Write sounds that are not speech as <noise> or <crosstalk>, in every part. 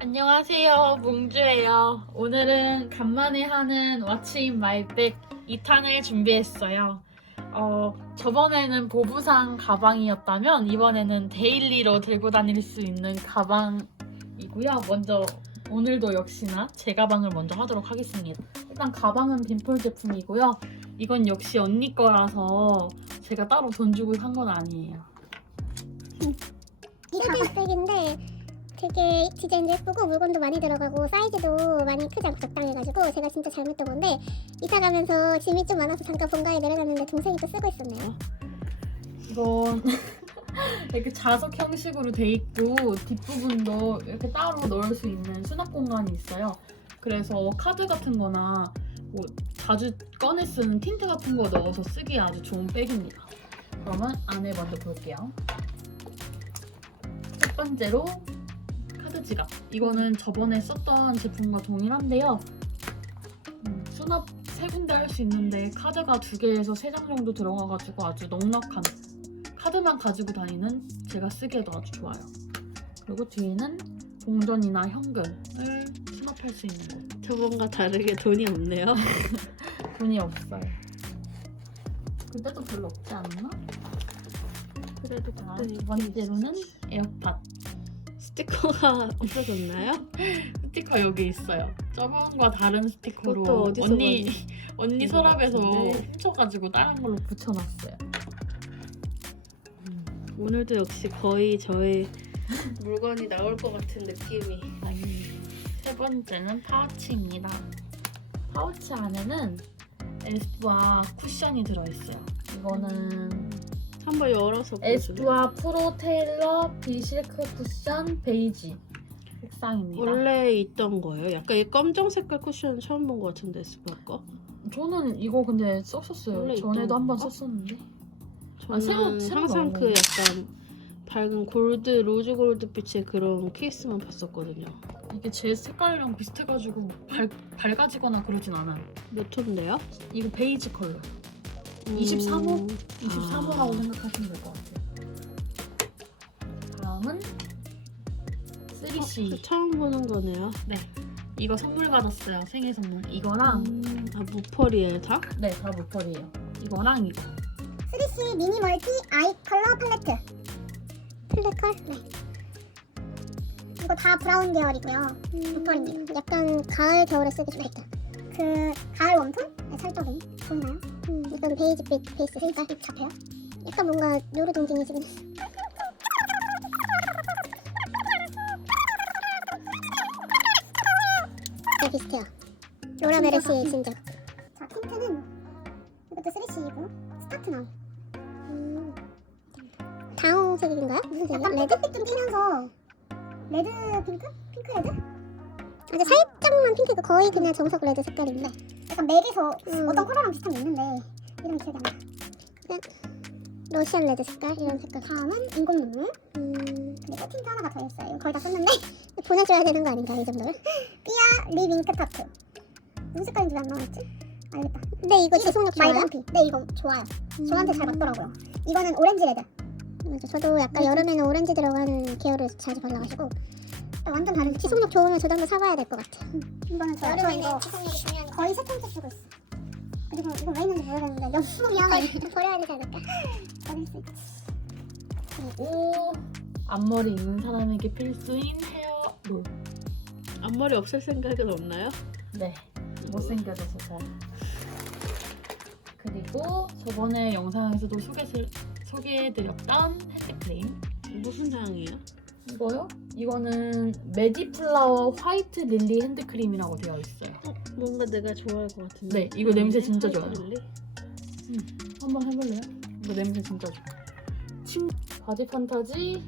안녕하세요, 뭉주예요. 오늘은 간만에 하는 my bag 2탄을 준비했어요. 어, 저번에는 보부상 가방이었다면 이번에는 데일리로 들고 다닐 수 있는 가방이고요. 먼저 오늘도 역시나 제 가방을 먼저 하도록 하겠습니다. 일단 가방은 빈폴 제품이고요. 이건 역시 언니 거라서 제가 따로 돈 주고 산 건 아니에요. 이 가방백인데 되게 디자인도 예쁘고 물건도 많이 들어가고 사이즈도 많이 크지 않고 적당해가지고 제가 진짜 잘 맸던 건데 이사 가면서 짐이 좀 많아서 잠깐 본가에 내려갔는데 동생이 또 쓰고 있었네요. 이건 <laughs> 이렇게 자석 형식으로 돼 있고 뒷부분도 이렇게 따로 넣을 수 있는 수납 공간이 있어요. 그래서 카드 같은 거나 뭐 자주 꺼내 쓰는 틴트 같은 거 넣어서 쓰기에 아주 좋은 백입니다. 그러면 안에 먼저 볼게요. 첫 번째로 카드 지갑. 이거는 저번에 썼던 제품과 동일한데요. 음, 수납 세 군데 할 수 있는데 카드가 두 개에서 세 장 정도 들어가가지고 아주 넉넉한 카드만 가지고 다니는 제가 쓰기에도 아주 좋아요. 그리고 뒤에는 동전이나 현금을 수납할 수 있는 곳. 저번과 다르게 돈이 없네요. <laughs> 돈이 없어요. 그때도 별로 없지 않나? 그래도 자, 그때 두 번째로는 에어팟. 스티커가 <laughs> 없어졌나요? 스티커 여기 있어요. 저번과 다른 스티커로 어디서 언니 <laughs> 언니 본것 서랍에서 같은데. 훔쳐가지고 다른 걸로 붙여놨어요. 오늘도 역시 거의 저의 <laughs> 물건이 나올 것 같은 느낌이. 세 번째는 파우치입니다. 파우치 안에는 에스쁘아 쿠션이 들어있어요. 이거는 한번 열어서 보여줄래? 에스쁘아 프로 테일러 비실크 쿠션 베이지 색상입니다. 원래 있던 거예요. 약간 이 검정 색깔 쿠션 처음 본 것 같은데 스파 거. 저는 이거 근데 썼었어요. 원래 전에도 있던 한번 건가? 썼었는데. 저는 아, 새로- 새로 항상 나온 그? 약간 밝은 골드 로즈 골드 빛의 그런 케이스만 봤었거든요. 이게 제 색깔이랑 비슷해가지고 밝, 밝아지거나 그러진 않아요. 몇 톤데요? 이거 베이지 컬러. 음, 23호? 23호라고 아. 생각하시면 될 것 같아요. 다음은 3C. 어, 처음 보는 거네요. 네. 이거 선물 받았어요. 생일 선물. 이거랑 음, 아 무펄이에요 다? 네, 다 무펄이에요. 이거랑 이거. 3C 미니 멀티 아이 컬러 팔레트. 플랫 컬? 네. 이거 다 브라운 계열이고요. 무펄입니다. 약간 가을 겨울에 쓰기 좋겠다. 그 가을 웜톤? 네, 살떡이 보이나요? 음, 약간 베이지빛 베이스 색깔 잡혀요. 약간 뭔가 요르동ting이지긴 했어. 네, 비슷해요. 로라 메르시의 진작. 자, 틴트는 이것도 3C이고 스타트 나우. 음. 다홍색인가요? 무슨 색이야? 레드빛 좀 띄면서 레드 핑크? 핑크 레드? 아주 살짝만 핑크가 거의 그냥 정석 레드 색깔인데 약간 맥에서 어떤 컬러랑 비슷한 게 있는데 이름 기억이 안 나. 그냥 러시안 레드 색깔? 이런 색깔. 다음은 인공 눈물. 음, 그리고 틴트 하나가 더 있어요. 이거 거의 다 썼는데. <laughs> 보내줘야 되는 거 아닌가 이 정도를 삐아 립 잉크 타투 무슨 색깔인지 왜 안 나왔지? 알겠다. 근데 이거 지속력 좋아요? 말그피 네 이거 좋아요. 저한테 잘 맞더라고요. 이거는 오렌지 레드. 맞아. 저도 약간 여름에는 오렌지 들어간 계열을 자주 발라가지고 완전 다른 지속력 좋으면 저도 한번 사봐야 될 것 같아 이거는 저, 저 이거 거의 세 통째 쓰고 있어 그리고 이거 왜 있는지 모르겠는데 너무 미안해 버려야 되지 않을까 버릴 수 있지 그리고 앞머리 있는 사람에게 필수인 헤어 롤. 앞머리 없앨 생각은 없나요? 네. 못생겨져서 잘. 그리고 저번에 영상에서도 소개, 소개해드렸던 핸드크림. 무슨 향이에요? 이거요? 이거는 메디플라워 화이트 릴리 핸드크림이라고 되어 있어요. 뭔가 내가 좋아할 것 같은데. 네, 이거 냄새 진짜 좋아요. 릴리? 한번 해볼래요? 이거 냄새 진짜 좋아. 침 바디 판타지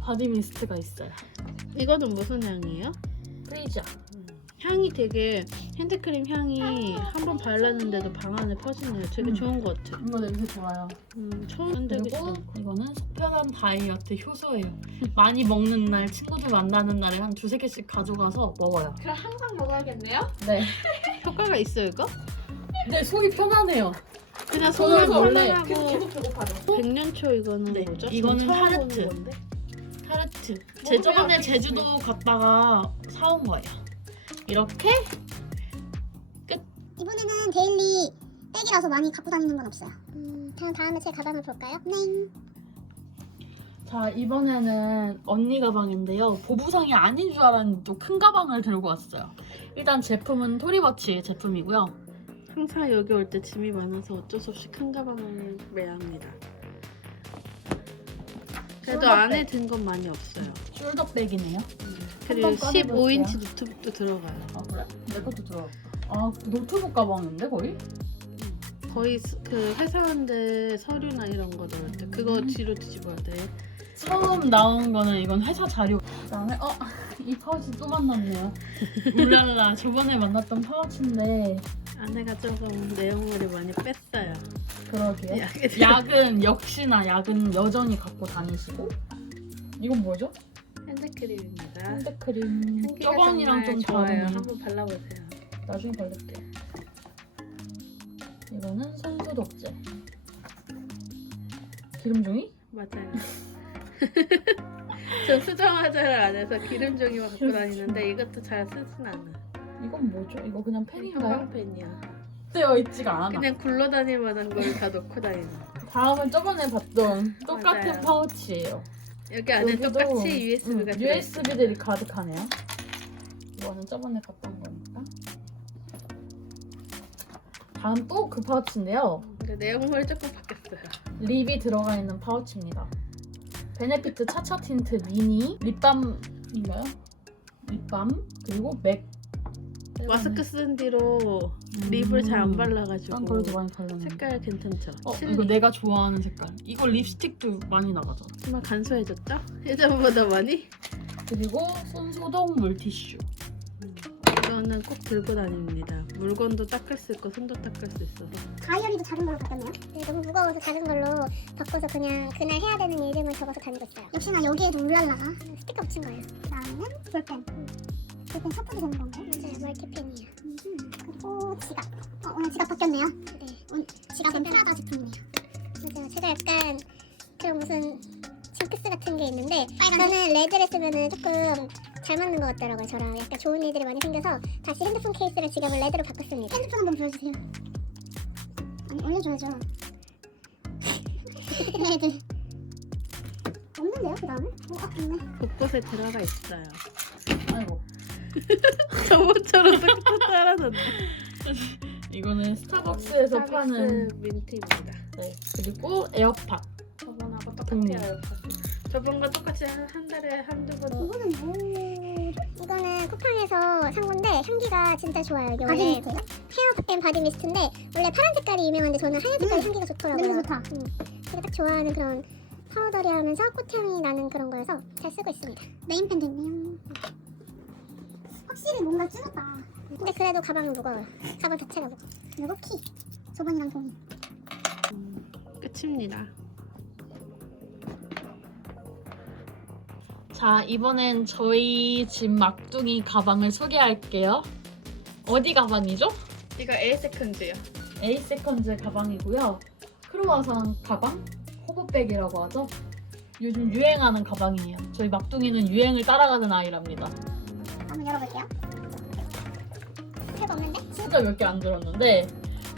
바디 미스트가 있어요. 이거는 무슨 향이에요? 프리자. 향이 되게 핸드크림 향이 한 번 발랐는데도 방 안에 퍼지네요. 되게 음. 좋은 것 같아. 이거 냄새 좋아요. 음, 처음 흔들겠어. 그리고 이거는 속편한 다이어트 효소예요. <laughs> 많이 먹는 날, 친구들 만나는 날에 한 두세 개씩 가져가서 먹어요. 그럼 항상 먹어야겠네요? 네. <laughs> 효과가 있어요 이거? 네, 속이 편하네요. 그냥 저는 손을 원래 원래 계속 하고 계속 배고파져. 100년초 이거는 네, 뭐죠? 이거는 전 처음 타르트. 보는 건데. 타르트. 제 저번에 제주도 갔다가 사온 거예요. 이렇게 이번에는 데일리 백이라서 많이 갖고 다니는 건 없어요. 음, 다음 다음에 제 가방을 볼까요? 네. 자 이번에는 언니 가방인데요 보부상이 아닌 줄 알았는데 또 큰 가방을 들고 왔어요 일단 제품은 토리버치 제품이고요 항상 여기 올 때 짐이 많아서 어쩔 수 없이 큰 가방을 매야 합니다. 그래도. 안에 든 건 많이 없어요. 숄더백이네요 그리고 한번 꺼내볼게요. 15인치 노트북도 들어가요. 아 그래? 내 것도 들어갔다 아 노트북 가방인데 거의? 거의 스- 그 회사원들 서류나 이런 거 넣을 때 그거 음. 뒤로 뒤집어야 돼. 처음 나온 거는 이건 회사 자료 그다음에 어? <laughs> 이 파우치 또 만났네요 울랄라 저번에 만났던 파우치인데 안에가 조금 내용물이 많이 뺐어요. 그러게요 약은 역시나 약은 여전히 갖고 다니시고 이건 뭐죠? 핸드크림입니다. 핸드크림 향기가 저번이랑 좀 정말 좋아요. 다르네 한번 발라보세요. 나중에 바를게요 이거는 손소독제 기름종이? 맞아요. 저 수정 화장을 안 해서 기름 종이만 갖고 다니는데 이것도 잘 쓰진 않아. 이건 뭐죠? 이거 그냥 펜인가요? 형광펜이야. 되어 있지가 않아 그냥 굴러다닐 만 한 걸 다 넣고 다니는. 다음은 저번에 봤던 똑같은 맞아요. 파우치예요 여기 안에 여기도, 똑같이 USB가 음, 들어. USB들이 가득하네요 이거는 저번에 봤던 거니까 다음 또 그 파우치인데요 근데 내용물이 조금 바뀌었어요. 립이 들어가 있는 파우치입니다. 베네피트 차차 틴트 미니 립밤인가요? 립밤 그리고 맥 마스크 쓴 뒤로 음. 립을 잘 안 발라가지고 난 그래도 많이 발랐는데. 색깔 괜찮죠? 어 칠리. 이거 내가 좋아하는 색깔. 이거 립스틱도 많이 나가잖아. 정말 간소해졌죠? <laughs> 예전보다 많이? 그리고 손소독 물티슈. 이거는 꼭 들고 다닙니다. 물건도 닦을 수 있고 손도 닦을 수 있어서. 다이어리도 작은 걸로 바꿨네요. 네, 너무 무거워서 작은 걸로 바꿔서 그냥 그날 해야 되는 일들만 적어서 다니고 있어요. 역시나 여기에도 울랄라가 스티커 붙인 거예요. 그다음에는 볼펜. 볼펜 셔프도 되는 건가요? 맞아요, 멀티펜이에요. 그리고 지갑. 어, 오늘 지갑 바뀌었네요. 네. 오늘 지갑은 프라다 제품이네요. 맞아요. 제가 약간 그런 무슨 징크스 같은 게 있는데 저는 레드를 쓰면은 조금 잘 맞는 것 같더라고요. 저랑 약간 좋은 일들이 많이 생겨서 다시 핸드폰 케이스를 지갑을 레드로 바꿨습니다. 핸드폰 한번 보여주세요. 아니 올려줘야죠. <laughs> 레드. 없는데요? 그 다음에? 어, 아, 없네. 곳곳에 들어가 있어요. 아이고 <laughs> 저번처럼 또 따라졌네. 이거는 스타벅스에서 파는 민트입니다. 네. 그리고 에어팟. 저번하고 음. 똑같아요. 저번과 똑같이 한, 한 달에 한두 번. 이거는 뭐? 이거는 쿠팡에서 산 건데 향기가 진짜 좋아요. 이게 원래 헤어 앤 바디 미스트인데 원래 파란 색깔이 유명한데 저는 하얀 색깔 향기가 좋더라고요. 냄새 좋다. 음. 제가 딱 좋아하는 그런 파우더리하면서 꽃향이 나는 그런 거여서 잘 쓰고 있습니다. 네임펜 됐네요. 확실히 뭔가 줄었다. 근데 그래도 가방은 무거워요. 가방 자체가 무거워. 이거 키. 저번이랑 동일. 끝입니다. 자 이번엔 저희 집 막둥이 가방을 소개할게요. 어디 가방이죠? 이거 에이세컨즈요. 에이세컨즈 가방이고요. 크루아상 가방? 호보백이라고 하죠. 요즘 유행하는 가방이에요. 저희 막둥이는 유행을 따라가는 아이랍니다. 한번 열어볼게요. 별거 없는데? 진짜 몇 개 안 들었는데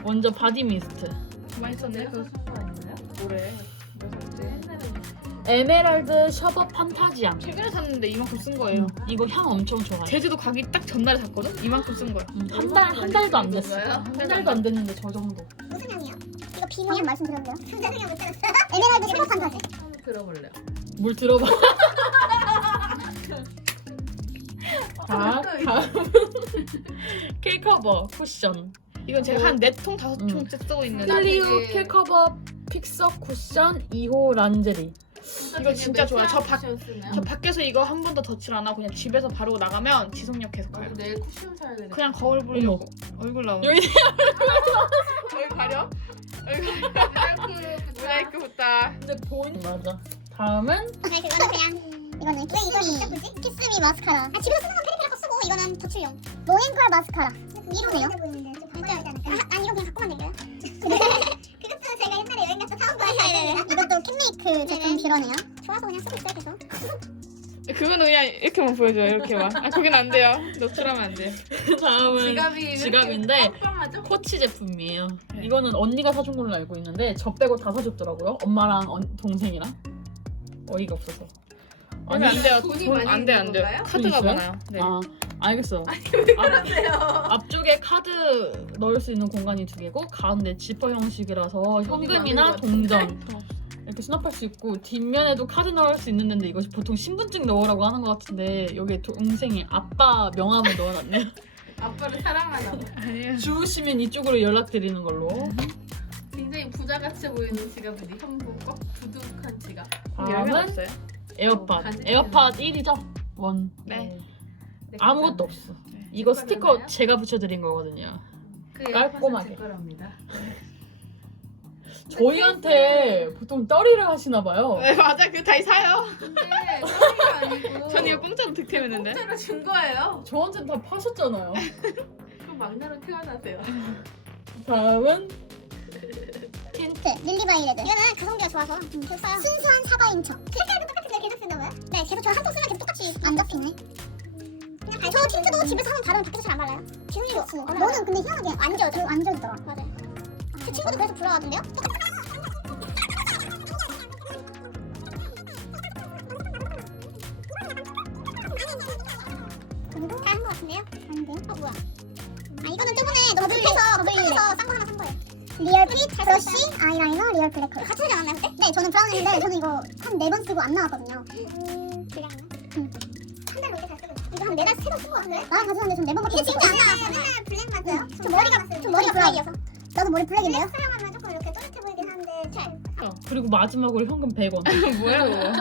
먼저 바디 미스트. 많이. 올해. 에메랄드 셔버 판타지암. 최근에 샀는데 이만큼 쓴 거예요. 이거 향 엄청 좋아요. 제주도 가기 딱 전날에 샀거든? 이만큼 쓴 거야. 음, 한 달, 한 달도 안 됐어. 한 달도 안 됐는데 저 정도. 무슨 향이야? 이거 비누 말씀드렸는데요? <laughs> 순자생이 못 들었어. <laughs> 에메랄드 슈퍼 판타지. 들어볼래요. 뭘 들어봐. <laughs> 자, 다음 <laughs> 킬커버 쿠션. 이건 제가 한 네 통 다섯 음. 통째 쓰고 있는. 클리오 킬커버 픽서 쿠션 2호 란제리. 이거 진짜 좋아요. 저 밖, 저 밖에서 이거 한 번도 덧칠 안 하고 그냥 집에서 바르고 나가면 지속력 계속 가요. 내일 쿠션 사야 되네. 그냥 거울 보려고. 얼굴 나오고. 여기 <laughs> 얼굴 가려? 얼굴 모자이크부터. 근데 본 맞아. 다음은 네, 그거는 그냥 이거는 키스미 키스미 마스카라. 아, 집에서 쓰는 건 이거는 덧칠용. 노앤컬 마스카라. 1호네요. 진짜 아, 아니 이거 그냥 갖고만 될까요? <laughs> 그것도 제가 옛날에 여행 갔다 사온 거예요. 이것도 캔메이크 제품 뷰러네요. 좋아서 그냥 쓰고 있어요 계속. <laughs> 그거는 그냥 이렇게만 보여줘요. 이렇게만. 아 거긴 안 돼요. 노출하면 안 돼요. <laughs> 다음은 지갑이 지갑인데? 코치 제품이에요. 네. 이거는 언니가 사준 걸로 알고 있는데 저 빼고 다 사줬더라고요. 엄마랑 언- 동생이랑 어이가 없어서. 그러면 안 돼요. 돈이 돈 많이 안 돼요, 안 있는 돼요. 건가요? 카드가? 많아요. 네. 아 알겠어. 왜 그러세요? 앞쪽에 카드 넣을 수 있는 공간이 두 개고 가운데 지퍼 형식이라서 현금이나 동전 <laughs> 이렇게 수납할 수 있고 뒷면에도 카드 넣을 수 있는 데인데 이것이 보통 신분증 넣으라고 하는 것 같은데 여기에 동생이 아빠 명함을 넣어놨네요. <laughs> 아빠를 사랑하나 봐. 주우시면 이쪽으로 연락드리는 걸로. 굉장히 부자같이 보이는 지갑인데 현금 꽉 두둑한 지갑. 다음은. 에어팟. 가지고 에어팟 1이죠? 원. 네. 네, 아무것도. 없어. 네. 이거 제 스티커 거잖아요? 제가 붙여드린 거거든요. 그 깔끔하게. 제 거랍니다. 저희한테 보통 떨이를 하시나 봐요. 네 맞아. 그 다시 사요. 근데 소리가 아니고 전 이거 공짜로 득템했는데. 공짜로 준 거예요. 저한테는 다 파셨잖아요. 그럼 막내로 태어나세요. 다음은 틴트 릴리바이 레드. 이거는 가성비가 좋아서 음, 계속 써요. 순수한 사과인 척. 색깔도 똑같은데 계속 쓴다고요? 네, 계속 저 한 통 쓰면 계속 똑같이 안 잡히네. 발- 저 틴트도 집에서 하면 바르면 밖에서 잘 안 발라요. 지훈이도 너는 근데 희한하게 안 져, 저안 져지더라. 맞아요. 제 친구도 그래서 부러워하던데요? 다한 것 같은데요? 아닌데요? 어 뭐야? 아 이거는 저번에 너무 급해서 급해서 싼 거 하나 산 거예요. 리얼 핏 브러쉬 아이라이너 리얼 블랙 컬러 같이 하지 않았나요 그때? 네 저는 브라운 했는데 저는 이거 한 네 번 쓰고 안 나왔거든요. 음? 한 네달 세번 쓴거 같은데? 나랑 같이 샀는데 전네 번밖에 못 쓰고 진짜 안 나왔어. 맨날 블랙 맞아요? 좀 머리가 좀 머리가 블랙이어서. 나도 머리 블랙인데요? 블랙 사용하면 조금 이렇게 또렷해 보이긴 하는데 잘. 그리고 마지막으로 현금 100원. <laughs> 뭐야 그거.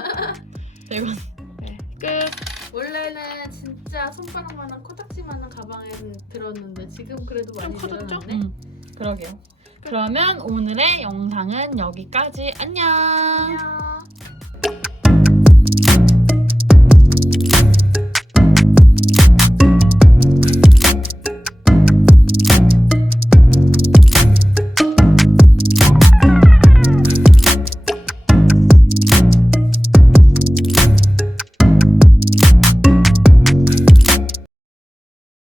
100원. <laughs> 네. 끝. 원래는 진짜 손바닥만한 코딱지만한 가방에 들었는데 지금 그래도 많이 좀 커졌죠? 늘어났네. 음, 그러게요. 그러면 오늘의 영상은 여기까지. 안녕. 안녕.